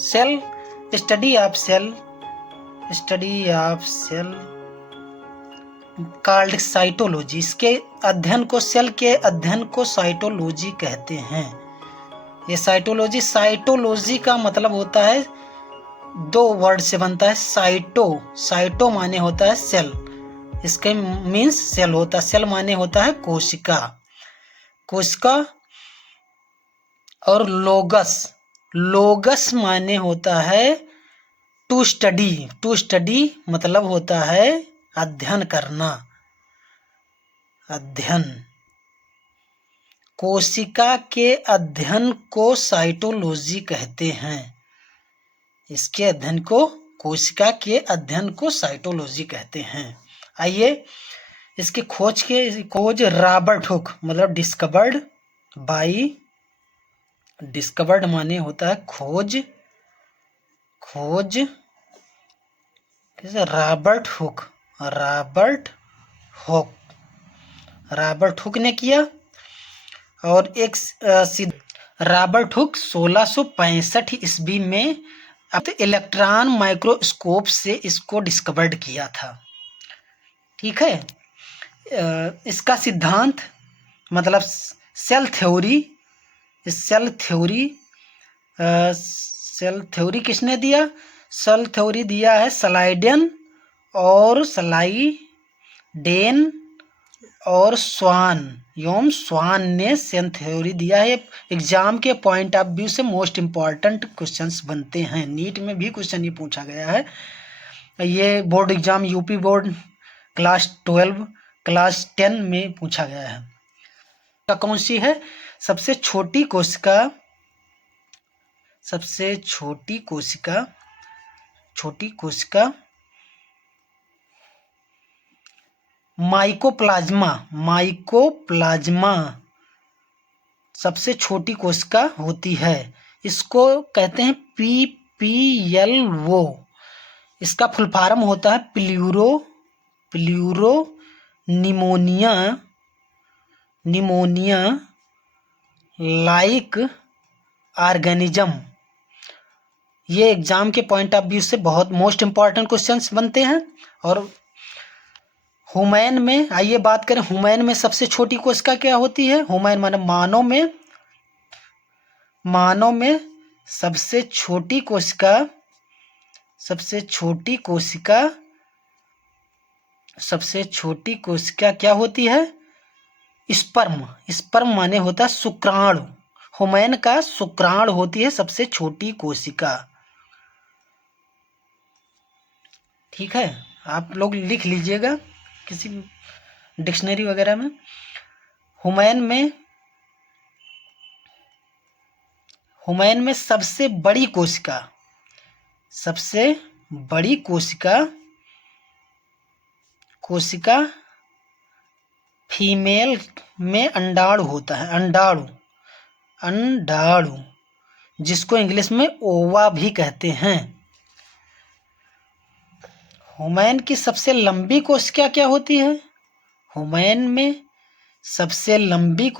Cell study of cell called cytology. इसके अध्ययन को, सेल के अध्ययन को साइटोलॉजी कहते हैं। ये साइटोलॉजी का मतलब होता है, दो वर्ड से बनता है। साइटो माने होता है सेल, इसके मीन्स सेल होता है। सेल माने होता है कोशिका और लोगस माने होता है टू स्टडी मतलब होता है अध्ययन करना, अध्ययन। कोशिका के अध्ययन को साइटोलॉजी कहते हैं। इसके अध्ययन को, कोशिका के अध्ययन को साइटोलॉजी कहते हैं। आइए इसकी खोज रॉबर्ट हुक मतलब डिस्कवर्ड माने होता है खोज। रॉबर्ट हुक ने किया। और एक रॉबर्ट हुक 1665 ईस्वी में इलेक्ट्रॉन माइक्रोस्कोप से इसको डिस्कवर्ड किया था। ठीक है। इसका सिद्धांत मतलब सेल थ्योरी किसने दिया? सेल थ्योरी दिया है स्लाइडेन और स्वान ने सेल थ्योरी दिया है। एग्जाम के पॉइंट ऑफ व्यू से मोस्ट इम्पॉर्टेंट क्वेश्चंस बनते हैं। नीट में भी क्वेश्चन ये पूछा गया है। ये board exam UP board class 12 class 10 में पूछा गया है। कौन सी है? सबसे छोटी कोशिका माइकोप्लाज्मा सबसे छोटी कोशिका होती है। इसको कहते हैं PPLO। इसका फुल फॉर्म होता है प्ल्यूरो निमोनिया लाइक ऑर्गेनिज्म। ये एग्जाम के पॉइंट ऑफ व्यू से बहुत मोस्ट इंपॉर्टेंट क्वेश्चंस बनते हैं। और ह्यूमन में, आइए बात करें ह्यूमन में सबसे छोटी कोशिका क्या होती है? ह्यूमन माने मानव में सबसे छोटी कोशिका क्या होती है? स्पर्म माने होता है शुक्राणु। ह्यूमन का शुक्राणु होती है सबसे छोटी कोशिका। ठीक है, आप लोग लिख लीजिएगा किसी डिक्शनरी वगैरह में। ह्यूमन में सबसे बड़ी कोशिका फीमेल में अंडाणु होता है। अंडाणु जिसको इंग्लिश में ओवा भी कहते हैं। ह्यूमन की सबसे लंबी कोशिका क्या होती है? ह्यूमन में सबसे लंबी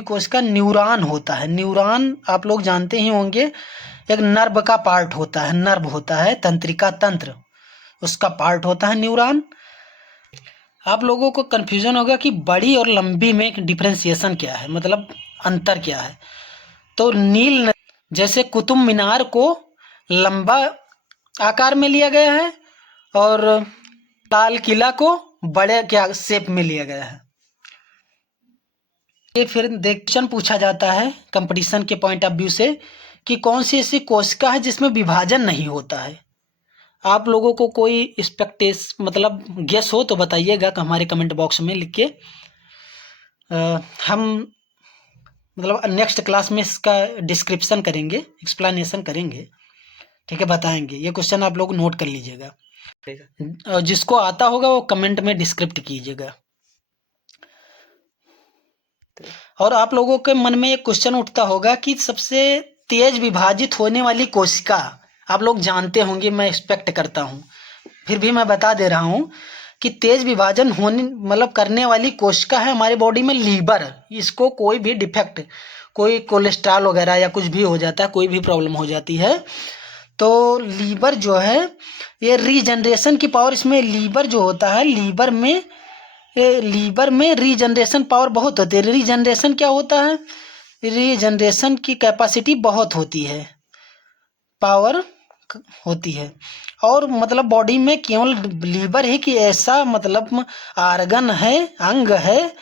कोशिका न्यूरॉन होता है। न्यूरॉन आप लोग जानते ही होंगे, एक नर्व का पार्ट होता है, नर्व होता है, तंत्रिका तंत्र, उसका पार्ट होता है न्यूरॉन। आप लोगों को कंफ्यूजन होगा कि बड़ी और लंबी में डिफरेंशिएशन क्या है, मतलब अंतर क्या है। तो जैसे कुतुब मीनार को लंबा आकार में लिया गया है और लाल किला को बड़े क्या शेप में लिया गया है। ये फिर क्वेश्चन पूछा जाता है कंपटीशन के पॉइंट ऑफ व्यू से कि कौन सी ऐसी कोशिका है जिसमें विभाजन नहीं होता है। आप लोगों को कोई मतलब गेस हो तो बताइएगा हमारे कमेंट बॉक्स में लिख के। हम मतलब नेक्स्ट क्लास में इसका डिस्क्रिप्शन करेंगे, एक्सप्लेनेशन करेंगे। ठीक है, बताएंगे। ये क्वेश्चन आप लोग नोट कर लीजिएगा। जिसको आता होगा वो कमेंट में डिस्क्रिप्ट कीजिएगा। और आप लोगों के मन में एक क्वेश्चन उठता होगा कि सबसे तेज विभाजित होने वाली कोशिका आप लोग जानते होंगे, मैं एक्सपेक्ट करता हूँ, फिर भी मैं बता दे रहा हूँ कि तेज विभाजन होने मतलब करने वाली कोशिका है हमारे बॉडी में लीवर। इसको कोई भी डिफेक्ट, कोई कोलेस्ट्रॉल वगैरह या कुछ भी हो जाता है, कोई भी प्रॉब्लम हो जाती है, तो लीवर जो है ये रीजनरेशन की पावर, इसमें लीवर जो होता है, लीवर में रीजनरेशन पावर बहुत होती है। रीजनरेशन क्या होता है? रीजनरेशन की कैपेसिटी बहुत होती है, पावर होती है। और मतलब बॉडी में केवल लीवर ही कि ऐसा मतलब आर्गन है, अंग है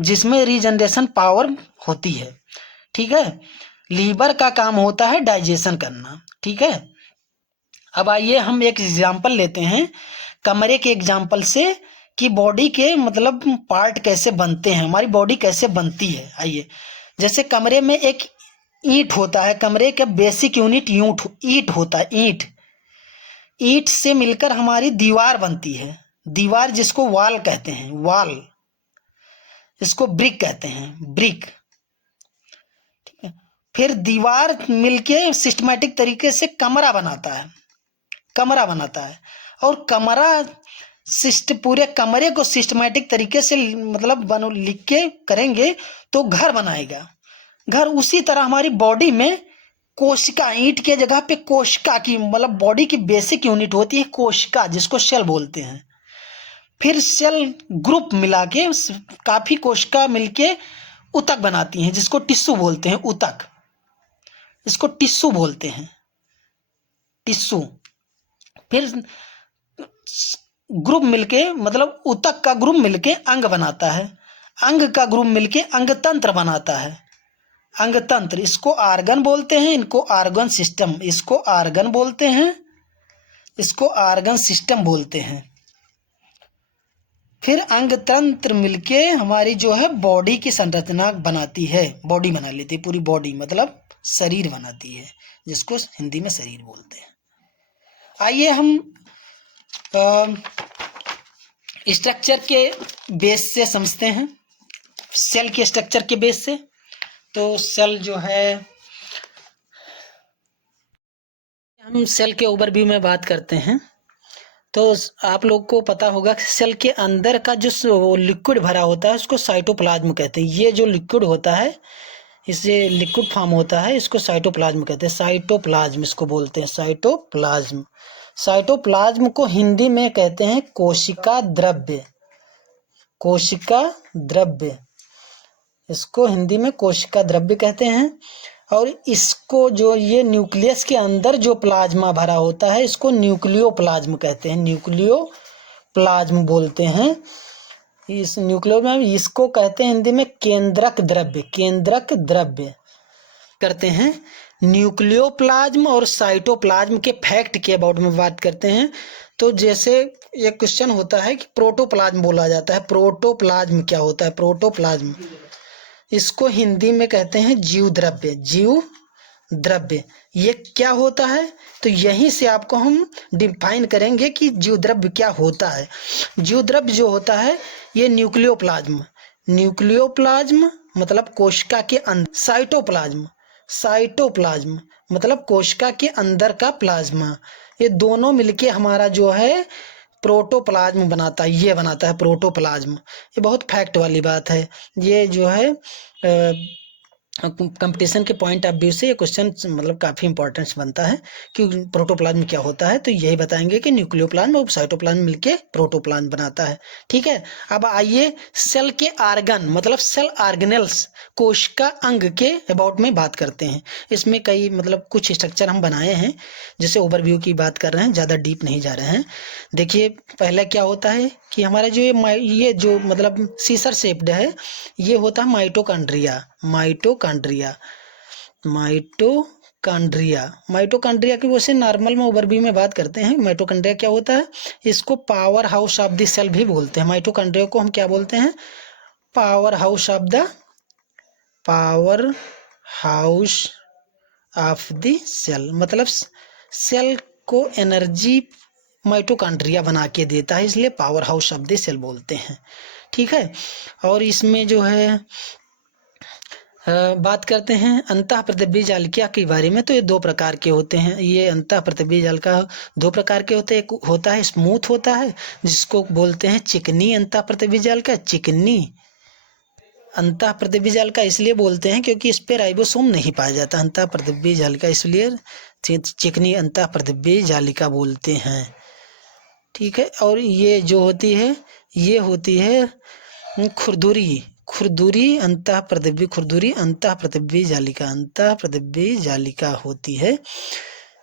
जिसमें रीजनरेशन पावर होती है। ठीक है, लीवर का काम होता है डाइजेशन करना। ठीक है, अब आइए हम एक एग्जांपल लेते हैं कमरे के एग्जांपल से कि बॉडी के मतलब पार्ट कैसे बनते हैं, हमारी बॉडी कैसे बनती है। आइए, जैसे कमरे में एक ईंट होता है, कमरे का बेसिक यूनिट ईंट होता है। ईंट से मिलकर हमारी दीवार बनती है, दीवार जिसको वॉल कहते हैं, वॉल, इसको ब्रिक कहते हैं, ब्रिक। ठीक है, फिर दीवार मिलके सिस्टमैटिक तरीके से कमरा बनाता है, कमरा बनाता है। और कमरा पूरे कमरे को सिस्टमैटिक तरीके से मतलब लिख के करेंगे तो घर बनाएगा, घर। उसी तरह हमारी बॉडी में कोशिका, ईंट के जगह पे कोशिका की मतलब बॉडी की बेसिक यूनिट होती है कोशिका, जिसको सेल बोलते हैं। फिर सेल ग्रुप मिला के काफी कोशिका मिलके ऊतक बनाती हैं, जिसको टिश्यू बोलते हैं, ऊतक, इसको टिश्यू बोलते हैं, टिश्यू। फिर ग्रुप मिलके मतलब ऊतक का ग्रुप मिलके अंग बनाता है, अंग का ग्रुप मिलके अंगतंत्र बनाता है, अंगतंत्र। इसको आर्गन बोलते हैं, इनको आर्गन सिस्टम, इसको आर्गन बोलते हैं, इसको आर्गन सिस्टम बोलते हैं। फिर अंगतंत्र मिलके हमारी जो है बॉडी की संरचना बनाती है, बॉडी बना लेती है, पूरी बॉडी मतलब शरीर बनाती है, जिसको हिंदी में शरीर बोलते हैं। आइए हम स्ट्रक्चर के बेस से समझते हैं, सेल के स्ट्रक्चर के बेस से। तो सेल जो है, हम सेल के ओवरव्यू में बात करते हैं तो आप लोग को पता होगा कि सेल के अंदर का जो लिक्विड भरा होता है उसको साइटोप्लाज्म कहते हैं। ये जो लिक्विड होता है, इससे लिक्विड फॉर्म होता है, इसको साइटोप्लाज्म कहते हैं, साइटोप्लाज्म इसको बोलते हैं, साइटोप्लाज्म। साइटोप्लाज्म को हिंदी में कहते हैं कोशिका द्रव्य, कोशिका द्रव्य, इसको हिंदी में कोशिका द्रव्य कहते हैं। और इसको जो ये न्यूक्लियस के अंदर जो प्लाज्मा भरा होता है इसको न्यूक्लियोप्लाज्म कहते हैं, न्यूक्लियोप्लाज्म बोलते हैं। इस न्यूक्लियो में इसको कहते हैं हिंदी में केंद्रक द्रव्य, केंद्रक द्रव्य करते हैं। न्यूक्लियोप्लाज्म और साइटोप्लाज्म के फैक्ट के अबाउट में बात करते हैं। तो जैसे एक क्वेश्चन होता है कि प्रोटोप्लाज्म बोला जाता है, प्रोटोप्लाज्म क्या होता है? प्रोटोप्लाज्म इसको हिंदी में कहते हैं जीव द्रव्य, जीव द्रव्य। ये क्या होता है? तो यहीं से आपको हम डिफाइन करेंगे कि जीव द्रव्य क्या होता है। जीव द्रव्य जो होता है ये न्यूक्लियोप्लाज्म, न्यूक्लियोप्लाज्म मतलब कोशिका के अंदर, साइटोप्लाज्म, साइटोप्लाज्म मतलब कोशिका के अंदर का प्लाज्मा, ये दोनों मिलके हमारा जो है प्रोटोप्लाज्म बनाता है, ये बनाता है प्रोटोप्लाज्म। ये बहुत फैक्ट वाली बात है। ये जो है कंपटीशन के पॉइंट ऑफ व्यू से ये क्वेश्चन मतलब काफ़ी इंपॉर्टेंस बनता है कि प्रोटोप्लाज्म क्या होता है। तो यही बताएंगे कि न्यूक्लियोप्लाज्म और साइटोप्लाज्म मिलके प्रोटोप्लाज्म बनाता है। ठीक है, अब आइए सेल के आर्गन मतलब सेल ऑर्गेनेल्स, कोशिका अंग के अबाउट में बात करते हैं। इसमें कई मतलब कुछ स्ट्रक्चर हम बनाए हैं, जैसे ओवरव्यू की बात कर रहे हैं, ज़्यादा डीप नहीं जा रहे हैं। देखिए पहले क्या होता है कि हमारा जो ये जो मतलब सीसर शेप्ड है, ये होता है माइटोकॉन्ड्रिया, माइटोकॉन्ड्रिया, माइटोकॉन्ड्रिया। माइटोकॉन्ड्रिया की वजह से नॉर्मल में ओवरव्यू में बात करते हैं। माइटोकॉन्ड्रिया क्या होता है? इसको power house of the cell भी बोलते हैं। माइटोकॉन्ड्रिया को हम क्या बोलते हैं? Power house of the, power house of the cell, मतलब सेल को एनर्जी माइटोकॉन्ड्रिया बना के देता है, इसलिए power house of the cell बोलते हैं। ठीक है, और इसमें जो है बात करते हैं अंतः प्रतिबी जालिका के बारे में। तो ये 2 प्रकार के होते हैं। ये अंतः प्रतिबी जालिका 2 प्रकार के होते हैं। एक होता है स्मूथ होता है, जिसको बोलते हैं चिकनी अंतः प्रतिबी जालिका। चिकनी अंतः प्रतिबी जालिका इसलिए बोलते हैं क्योंकि इस पे राइबोसोम नहीं पाया जाता। अंतः प्रतिबी जालिका इसलिए चिकनी अंतः प्रतिबी जालिका बोलते हैं। ठीक है। और ये जो होती है, ये होती है खुरदुरी अंतः प्रतिबी जालिका होती है।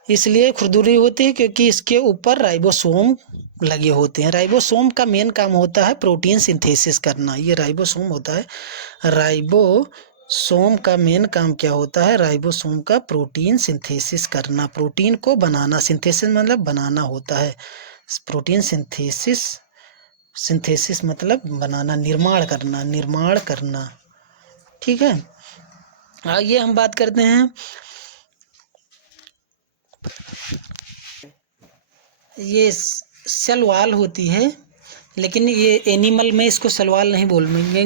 इसलिए खुरदुरी होती है क्योंकि इसके ऊपर राइबोसोम लगे होते हैं। राइबोसोम का मेन काम होता है प्रोटीन सिंथेसिस करना। ये राइबोसोम होता है। राइबोसोम का मेन काम क्या होता है? राइबोसोम का प्रोटीन सिंथेसिस करना, प्रोटीन को बनाना। सिंथेसिस मतलब बनाना होता है। प्रोटीन सिंथेसिस मतलब बनाना, निर्माण करना। ठीक है। आइए हम बात करते हैं, ये सेल वॉल होती है, लेकिन ये एनिमल में इसको सेल वॉल नहीं बोलेंगे,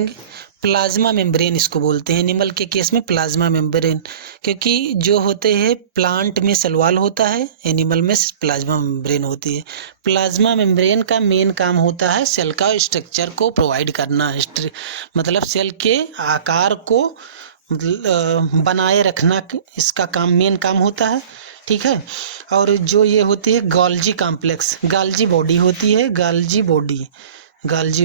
प्लाज्मा मेम्ब्रेन इसको बोलते हैं। एनिमल के केस में प्लाज्मा मेम्ब्रेन, क्योंकि जो होते हैं प्लांट में सेल वॉल होता है, एनिमल में प्लाज्मा मेम्ब्रेन होती है। प्लाज्मा मेम्ब्रेन का मेन काम होता है सेल का स्ट्रक्चर को प्रोवाइड करना, मतलब सेल के आकार को बनाए रखना, इसका काम मेन काम होता है। ठीक है। और जो ये होती है गोल्जी कॉम्प्लेक्स, गोल्जी बॉडी होती है, गोल्जी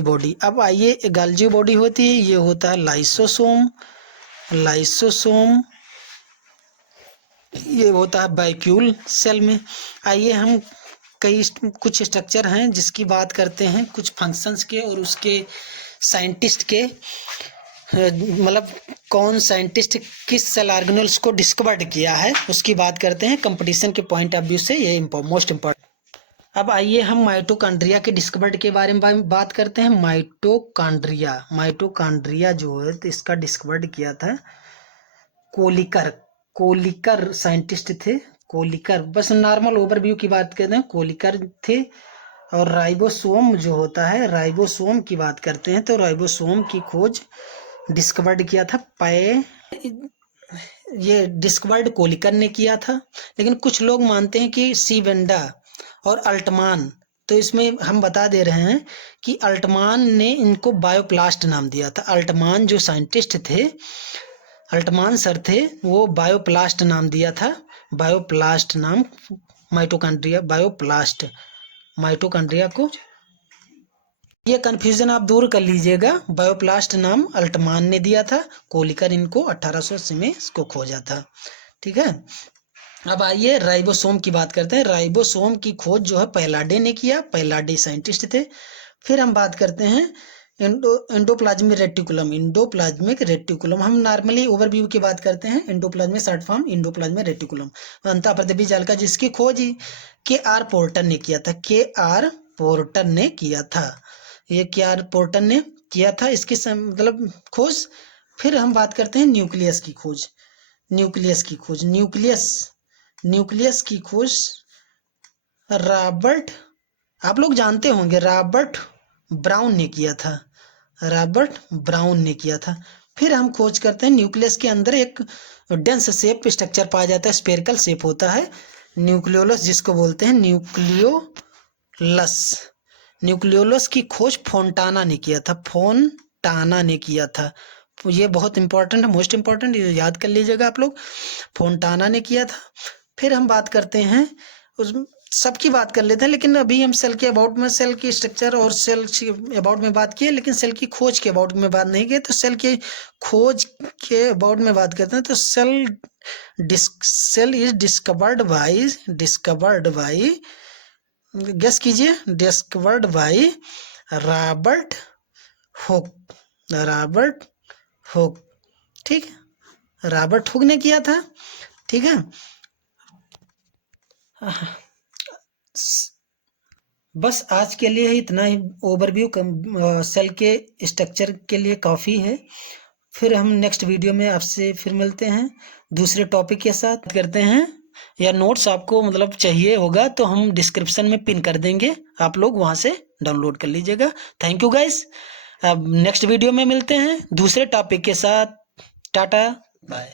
बॉडी। अब आइए, गोल्जी बॉडी होती है, ये होता है लाइसोसोम, ये होता है वैक्यूल सेल में। आइए हम कुछ स्ट्रक्चर हैं जिसकी बात करते हैं, कुछ फंक्शंस के और उसके साइंटिस्ट के, मतलब कौन साइंटिस्ट किस सेल ऑर्गेनेल्स को डिस्कवर्ड किया है उसकी बात करते हैं। कंपटीशन के पॉइंट ऑफ व्यू से ये मोस्ट इम्पोर्टेंट। अब आइए हम माइटोकॉन्ड्रिया के डिस्कवर्ड के बारे में बात करते हैं। माइटोकॉन्ड्रिया जो है तो इसका डिस्कवर्ड किया था कोलिकर साइंटिस्ट थे। कोलिकर, बस नॉर्मल ओवरव्यू की बात करते हैं, कोलिकर थे। और राइबोसोम जो होता है, राइबोसोम की बात करते हैं तो राइबोसोम की खोज डिस्कवर्ड किया था ये डिस्कवर्ड कोलिकर ने किया था। लेकिन कुछ लोग मानते हैं कि सीवेंडा और अल्टमान, तो इसमें हम बता दे रहे हैं कि अल्टमान ने इनको बायोप्लास्ट नाम दिया था। अल्टमान जो साइंटिस्ट थे, अल्टमान सर थे, वो बायोप्लास्ट नाम दिया था। बायोप्लास्ट नाम माइटोकॉन्ड्रिया, माइटोकॉन्ड्रिया को, ये कन्फ्यूजन आप दूर कर लीजिएगा। बायोप्लास्ट नाम अल्टमान ने दिया था, कोलिकर इनको 1880 में इसको खोजा था। ठीक है। अब आइए राइबोसोम की बात करते हैं। राइबोसोम की खोज जो है पैलाडे ने किया, पैलाडे साइंटिस्ट थे। फिर हम बात करते हैं एंडोप्लाज्मिक रेटिकुलम। हम नॉर्मली ओवरव्यू की बात करते हैं। Endoplasmic short form endoplasmic reticulum, अंतः प्रतिबी जालिका, जिसकी खोज के.आर. पोर्टन ने किया था। के.आर. पोर्टन ने किया था, ये के.आर. पोर्टन ने किया था इसकी मतलब खोज। फिर हम बात करते हैं न्यूक्लियस की खोज। न्यूक्लियस की खोज रॉबर्ट, आप लोग जानते होंगे, रॉबर्ट ब्राउन ने किया था। फिर हम खोज करते हैं न्यूक्लियस के अंदर एक डेंस शेप स्ट्रक्चर पाया जाता है, स्फेरिकल शेप होता है, न्यूक्लियोलस जिसको बोलते हैं न्यूक्लियोलस की खोज फोंटाना ने किया था। ये बहुत इंपॉर्टेंट है, मोस्ट इम्पॉर्टेंट, ये याद कर लीजिएगा आप लोग, फोंटाना ने किया था। फिर हम बात करते हैं, उस सबकी बात कर लेते हैं, लेकिन अभी हम सेल के अबाउट में, सेल की स्ट्रक्चर और सेल के अबाउट में बात किए, लेकिन सेल की खोज के अबाउट में बात नहीं की। तो सेल के खोज के अबाउट में बात करते हैं तो cell is discovered by guess कीजिए, डिस्कवर्ड बाई रॉबर्ट हुक। ठीक है, रॉबर्ट हुक ने किया था। ठीक है। बस आज के लिए इतना ही ओवरव्यू, सेल के स्ट्रक्चर के लिए काफ़ी है। फिर हम नेक्स्ट वीडियो में आपसे फिर मिलते हैं दूसरे टॉपिक के साथ करते हैं। या नोट्स आपको मतलब चाहिए होगा तो हम डिस्क्रिप्शन में पिन कर देंगे, आप लोग वहाँ से डाउनलोड कर लीजिएगा। Thank you guys. अब नेक्स्ट वीडियो में मिलते हैं दूसरे टॉपिक के साथ। टाटा। बाय।